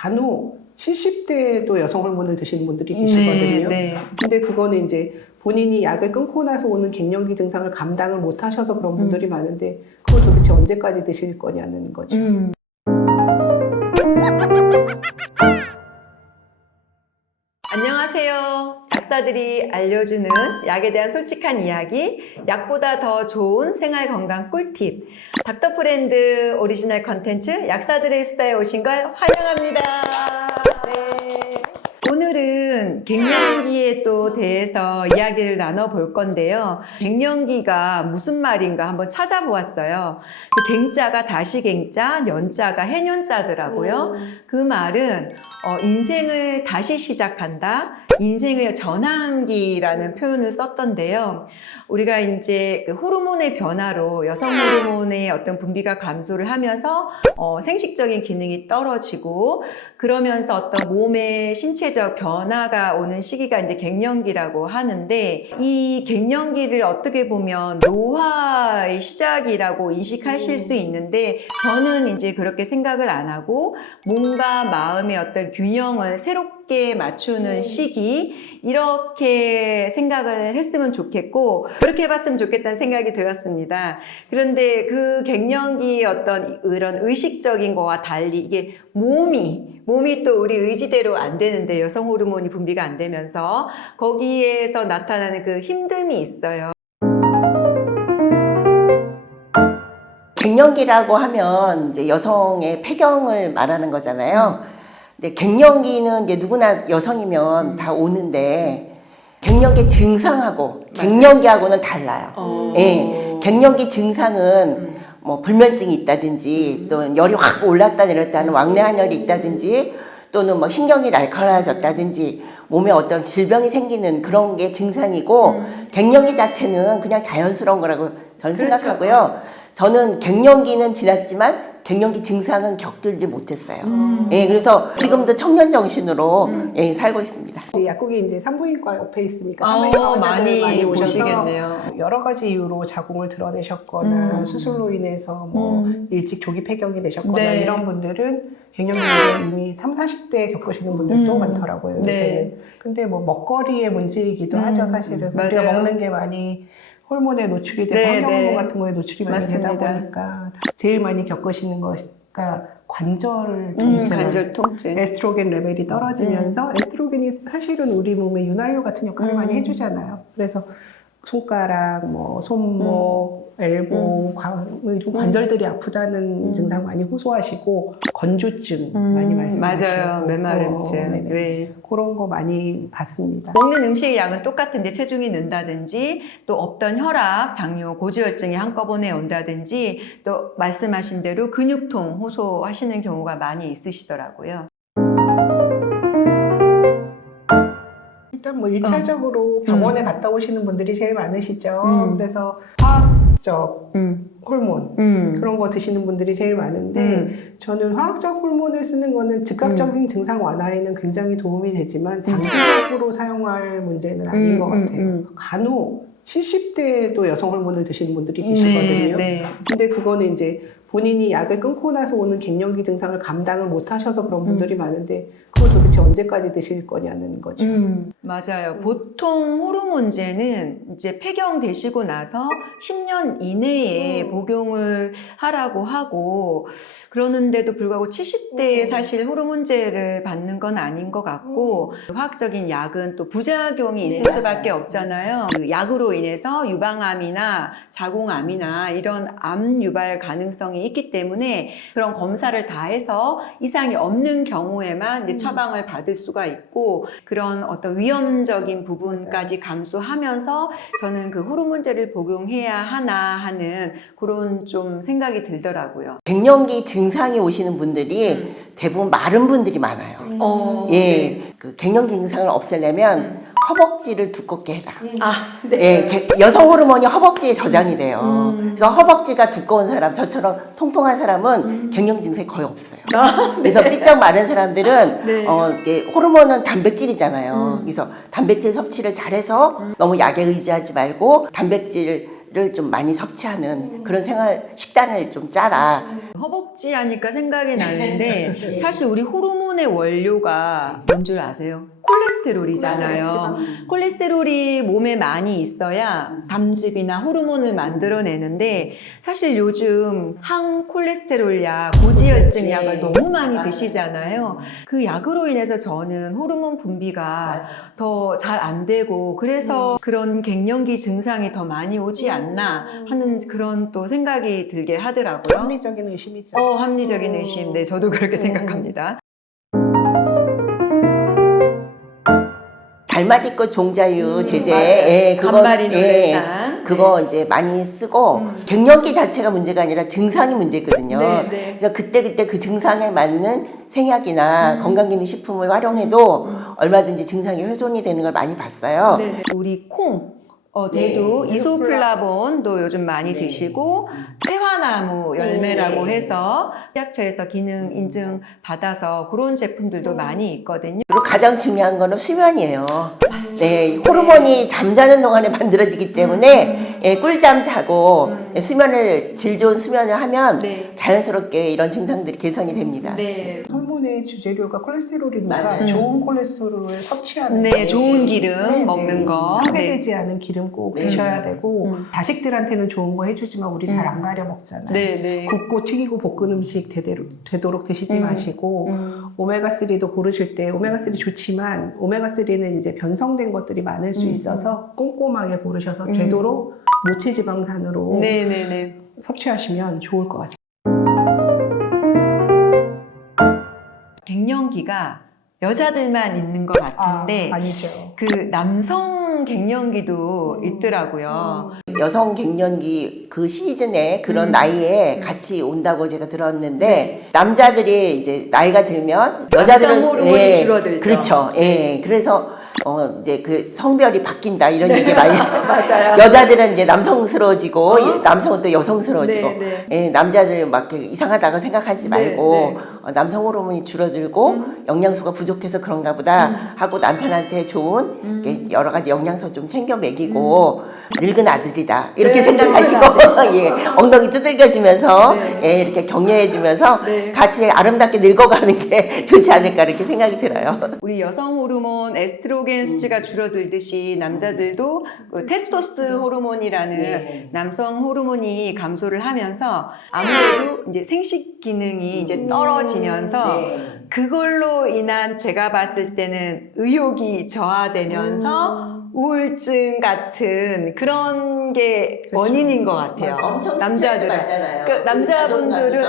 간혹 70대에도 여성 호르몬을 드시는 분들이 계시거든요. 근데 그거는 이제 본인이 약을 끊고 나서 오는 갱년기 증상을 감당을 못 하셔서 그런 분들이 많은데 그걸 도대체 언제까지 드실 거냐는 거죠. 안녕하세요. 약사들이 알려주는 약에 대한 솔직한 이야기, 약보다 더 좋은 생활 건강 꿀팁, 닥터프렌드 오리지널 컨텐츠 약사들의 수다에 오신 걸 환영합니다. 네. 오늘은 갱년기에 또 대해서 이야기를 나눠볼 건데요. 갱년기가 무슨 말인가 한번 찾아보았어요. 그 갱자가 다시갱자, 년자가 해년자더라고요. 그 말은 인생을 다시 시작한다, 인생의 전환기라는 표현을 썼던데요. 우리가 이제 그 호르몬의 변화로 여성 호르몬의 어떤 분비가 감소를 하면서 생식적인 기능이 떨어지고 그러면서 어떤 몸의 신체적 변화가 오는 시기가 이제 갱년기라고 하는데, 이 갱년기를 어떻게 보면 노화의 시작이라고 인식하실 수 있는데, 저는 이제 그렇게 생각을 안 하고 몸과 마음의 어떤 균형을 새롭게 맞추는 시기, 이렇게 생각을 했으면 좋겠고 그렇게 해봤으면 좋겠다는 생각이 들었습니다. 그런데 그 갱년기의 어떤 이런 의식적인 거와 달리 이게 몸이 또 우리 의지대로 안 되는데, 여성 호르몬이 분비가 안 되면서 거기에서 나타나는 그 힘듦이 있어요. 갱년기라고 하면 이제 여성의 폐경을 말하는 거잖아요. 근데 갱년기는 이제 누구나 여성이면 다 오는데 갱년기 증상하고 갱년기하고는 달라요. 예, 갱년기 증상은 뭐 불면증이 있다든지 또 열이 확 올랐다 내렸다는 왕래 한열이 있다든지 또는 뭐 신경이 날카로워졌다든지 몸에 어떤 질병이 생기는 그런 게 증상이고 갱년기 자체는 그냥 자연스러운 거라고 저는 생각하고요. 저는 갱년기는 지났지만 갱년기 증상은 겪지 못했어요. 예, 그래서 지금도 청년 정신으로 예, 살고 있습니다. 약국이 이제 산부인과 옆에 있으니까 산부인과 환자들 많이 오셔서 보시겠네요. 여러 가지 이유로 자궁을 드러내셨거나 수술로 인해서 뭐 일찍 조기 폐경이 되셨거나 이런 분들은 갱년기를 이미 30, 40대에 겪으시는 분들도 많더라고요. 요새는. 근데 뭐 먹거리의 문제이기도 하죠, 사실은. 우리가 먹는 게 많이 호르몬에 노출이 되고 환경호르몬 같은 거에 노출이 많이 되다 보니까 제일 많이 겪으시는 거가 관절 통증, 관절 통증. 에스트로겐 레벨이 떨어지면서 에스트로겐이 사실은 우리 몸에 윤활유 같은 역할을 많이 해주잖아요. 그래서 손가락, 뭐 손목, 엘보, 관절들이 아프다는 증상 많이 호소하시고 건조증 많이 말씀하시고 맞아요. 메마름증. 네. 그런 거 많이 봤습니다. 먹는 음식의 양은 똑같은데 체중이 는다든지, 또 없던 혈압, 당뇨, 고지혈증이 한꺼번에 온다든지, 또 말씀하신 대로 근육통 호소하시는 경우가 많이 있으시더라고요. 일단 뭐 1차적으로 병원에 갔다 오시는 분들이 제일 많으시죠. 그래서 화학적 호르몬 그런 거 드시는 분들이 제일 많은데 저는 화학적 호르몬을 쓰는 거는 즉각적인 증상 완화에는 굉장히 도움이 되지만 장기적으로 사용할 문제는 아닌 것 같아요. 간혹 70대에도 여성 호르몬을 드시는 분들이 계시거든요. 근데 그거는 이제 본인이 약을 끊고 나서 오는 갱년기 증상을 감당을 못 하셔서 그런 분들이 많은데 그걸 도대체 언제까지 드실 거냐는 거죠. 맞아요. 보통 호르몬제는 이제 폐경되시고 나서 10년 이내에 복용을 하라고 하고, 그러는데도 불구하고 70대에 사실 호르몬제를 받는 건 아닌 것 같고, 화학적인 약은 또 부작용이 있을 수밖에 없잖아요. 그 약으로 인해서 유방암이나 자궁암이나 이런 암 유발 가능성이 있기 때문에 그런 검사를 다 해서 이상이 없는 경우에만 이제 처방을 받을 수가 있고, 그런 어떤 위험적인 부분까지 감수하면서 저는 그 호르몬제를 복용해야 하나 하는 그런 좀 생각이 들더라고요. 갱년기 증상이 오시는 분들이 대부분 마른 분들이 많아요. 예, 그 갱년기 증상을 없애려면 허벅지를 두껍게 해라. 예, 여성 호르몬이 허벅지에 저장이 돼요. 그래서 허벅지가 두꺼운 사람, 저처럼 통통한 사람은 갱년기 증상이 거의 없어요. 그래서 삐쩍 마른 사람들은 이게 호르몬은 단백질이잖아요. 그래서 단백질 섭취를 잘해서 너무 약에 의지하지 말고 단백질을 좀 많이 섭취하는 그런 식단을 좀 짜라. 허벅지 하니까 생각이 나는데 사실 우리 호르몬의 원료가 뭔 줄 아세요? 콜레스테롤이잖아요. 콜레스테롤이 몸에 많이 있어야 담즙이나 호르몬을 만들어내는데 사실 요즘 항콜레스테롤 약, 고지혈증 약을 너무 많이 드시잖아요. 그 약으로 인해서 저는 호르몬 분비가 더 잘 안 되고 그래서 그런 갱년기 증상이 더 많이 오지 않나 하는 그런 또 생각이 들게 하더라고요. 합리적인 의심이죠. 합리적인 의심. 네, 저도 그렇게 생각합니다. 달맞이꽃 종자유 제제, 맞아요. 그거, 간발이 노래산. 그거 이제 많이 쓰고 갱년기 자체가 문제가 아니라 증상이 문제거든요. 네. 그래서 그때 그 증상에 맞는 생약이나 건강기능식품을 활용해도 얼마든지 증상이 훼손이 되는 걸 많이 봤어요. 네. 우리 콩. 대두, 네. 이소플라본도 요즘 많이 드시고 태화나무 열매라고 해서 식약처에서 기능 인증 받아서 그런 제품들도 많이 있거든요. 그리고 가장 중요한 거는 수면이에요. 네, 호르몬이 잠자는 동안에 만들어지기 때문에 꿀잠 자고 수면을 질 좋은 수면을 하면 네. 자연스럽게 이런 증상들이 개선이 됩니다. 네. 호르몬의 주재료가 콜레스테롤이니까 맞아요. 좋은 콜레스테롤을 섭취하는 네, 게 좋은 기름 네, 먹는 거. 상대되지 않은 기름 꼭 네. 드셔야 되고 자식들한테는 좋은 거 해주지만 우리 잘 안 가려 먹잖아요. 네. 굽고 튀기고 볶은 음식 되도록 드시지 마시고 오메가3도 고르실 때 오메가3 좋지만 오메가3는 이제 변성된 것들이 많을 수 있어서 꼼꼼하게 고르셔서 되도록 모체지방산으로 네. 섭취하시면 좋을 것 같습니다. 갱년기가 여자들만 있는 것 같은데 아니죠. 그 남성 갱년기도 있더라고요. 여성 갱년기 그 시즌에 그런 나이에 같이 온다고 제가 들었는데 남자들이 이제 나이가 들면 여자들은 남성 호르몬이 줄어들죠. 그렇죠. 그래서 이제 그 성별이 바뀐다 이런 얘기 많이 했어요. 맞아요. 여자들은 이제 남성스러워지고 남성은 또 여성스러워지고 네. 남자들 막 이렇게 이상하다고 생각하지 말고 남성 호르몬이 줄어들고 영양소가 부족해서 그런가 보다 하고 남편한테 좋은 이렇게 여러 가지 영양소 좀 챙겨 먹이고 늙은 아들이다 이렇게 생각하시고 엉덩이 두들겨주면서 이렇게 격려해주면서 같이 아름답게 늙어가는 게 좋지 않을까 이렇게 생각이 들어요. 우리 여성 호르몬 에스트로겐 수치가 줄어들듯이 남자들도 그 테스토스 호르몬이라는 남성 호르몬이 감소를 하면서 아무래도 이제 생식 기능이 이제 떨어지면서 그걸로 인한 제가 봤을 때는 의욕이 저하되면서 우울증 같은 그런 게 원인인 것 같아요. 남자들은. 그 남자분들은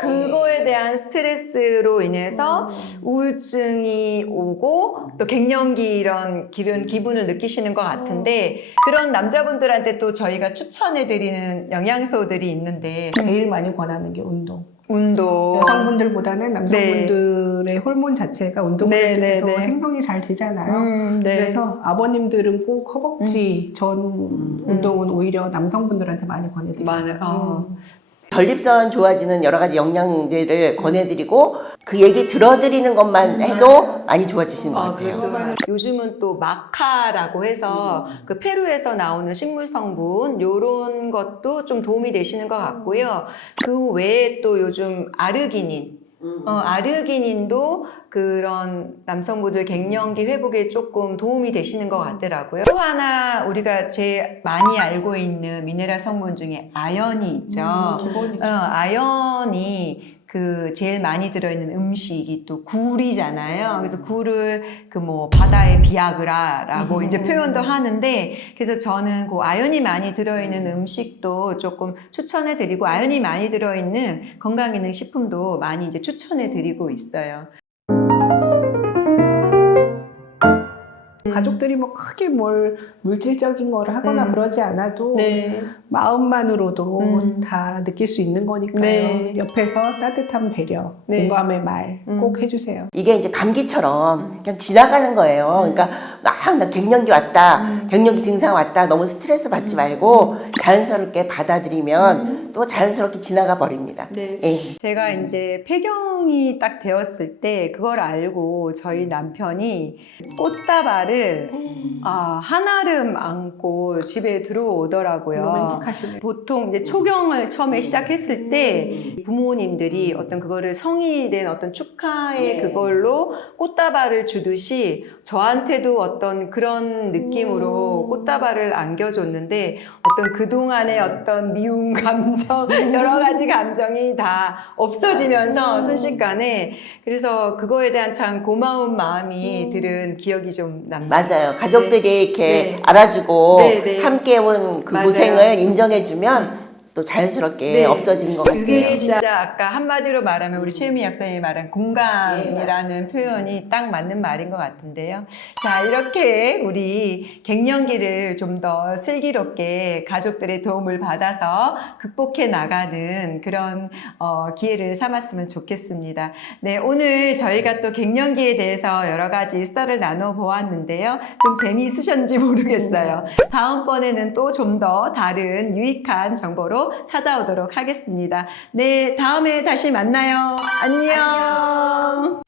그거에 대한 스트레스로 인해서 우울증이 오고 또 갱년기 이런 기분을 느끼시는 것 같은데 그런 남자분들한테 또 저희가 추천해드리는 영양소들이 있는데 제일 많이 권하는 게 운동. 여성분들보다는 남성분들의 호르몬 자체가 운동을 했을 때 더 생성이 잘 되잖아요. 그래서 아버님들은 꼭 허벅지 전 운동은 오히려 남성분들한테 많이 권해드려요. 전립선 좋아지는 여러 가지 영양제를 권해드리고 그 얘기 들어드리는 것만 해도 많이 좋아지시는 것 같아요. 요즘은 또 마카라고 해서 그 페루에서 나오는 식물 성분 요런 것도 좀 도움이 되시는 것 같고요. 그 외에 또 요즘 아르기닌 아르기닌도 그런 남성분들 갱년기 회복에 조금 도움이 되시는 것 같더라고요. 또 하나 우리가 제일 많이 알고 있는 미네랄 성분 중에 아연이 있죠. 아연이 그 제일 많이 들어있는 음식이 또 굴이잖아요. 그래서 굴을 그 뭐 바다의 비아그라라고 이제 표현도 하는데 그래서 저는 그 아연이 많이 들어있는 음식도 조금 추천해드리고 아연이 많이 들어있는 건강기능 식품도 많이 이제 추천해드리고 있어요. 가족들이 뭐 크게 뭘 물질적인 거를 하거나 그러지 않아도 마음만으로도 다 느낄 수 있는 거니까요. 옆에서 따뜻한 배려, 공감의 말 꼭 해주세요. 이게 이제 감기처럼 그냥 지나가는 거예요. 그러니까 막 나 갱년기 왔다, 갱년기 증상 왔다 너무 스트레스 받지 말고 자연스럽게 받아들이면 또 자연스럽게 지나가 버립니다. 네. 예. 제가 이제 폐경이 딱 되었을 때 그걸 알고 저희 남편이 꽃다발을 한아름 안고 집에 들어오더라고요. 로맨틱하시네. 보통 이제 초경을 처음에 시작했을 때 부모님들이 어떤 그거를 성이 된 어떤 축하의 그걸로 꽃다발을 주듯이 저한테도 어떤 그런 느낌으로 꽃다발을 안겨줬는데 어떤 그동안의 어떤 미움 감정 여러 가지 감정이 다 없어지면서 순식간에 그래서 그거에 대한 참 고마운 마음이 들은 기억이 좀 납니다. 맞아요. 가족들이 이렇게 네. 알아주고 네, 네. 함께 온 그 맞아요. 고생을 인정해주면 또 자연스럽게 네. 없어지는 것 그게 같아요. 진짜 아까 한마디로 말하면 우리 최유미 약사님이 말한 공감이라는 표현이 딱 맞는 말인 것 같은데요. 자, 이렇게 우리 갱년기를 좀 더 슬기롭게 가족들의 도움을 받아서 극복해 나가는 그런 기회를 삼았으면 좋겠습니다. 네, 오늘 저희가 또 갱년기에 대해서 여러 가지 수다를 나눠 보았는데요. 좀 재미있으셨는지 모르겠어요. 다음번에는 또 좀 더 다른 유익한 정보로 찾아오도록 하겠습니다. 네, 다음에 다시 만나요. 안녕.